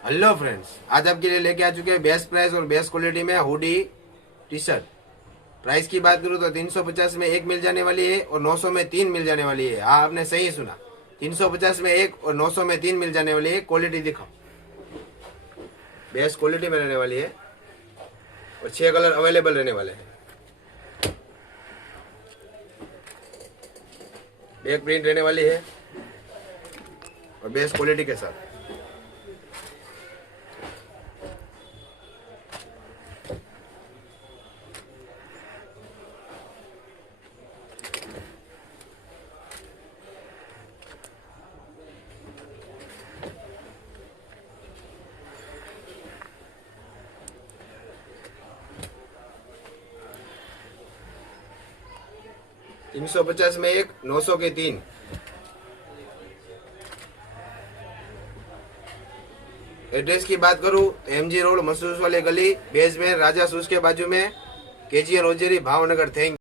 Hello friends, आज आपके लिए लेके आ चुके हैं बेस्ट प्राइस और बेस्ट क्वालिटी में हुडी टी शर्ट। प्राइस की बात करूँ तो 350 में एक मिल जाने वाली है और 900 में तीन मिल जाने वाली है। हाँ, आपने सही सुना, 350 में एक और 900 में तीन मिल जाने वाली है। क्वालिटी दिखाओ, बेस्ट क्वालिटी में रहने वाली है और 6 कलर अवेलेबल रहने वाले हैं। बैक प्रिंट रहने वाली है और बेस्ट क्वालिटी के साथ। तीन 350 में एक, 900 के तीन। एड्रेस की बात करूं तो MG रोड, मसूस वाले गली, बेस में राजा सूज के बाजू में, KGN रोजेरी, भावनगर। थैंक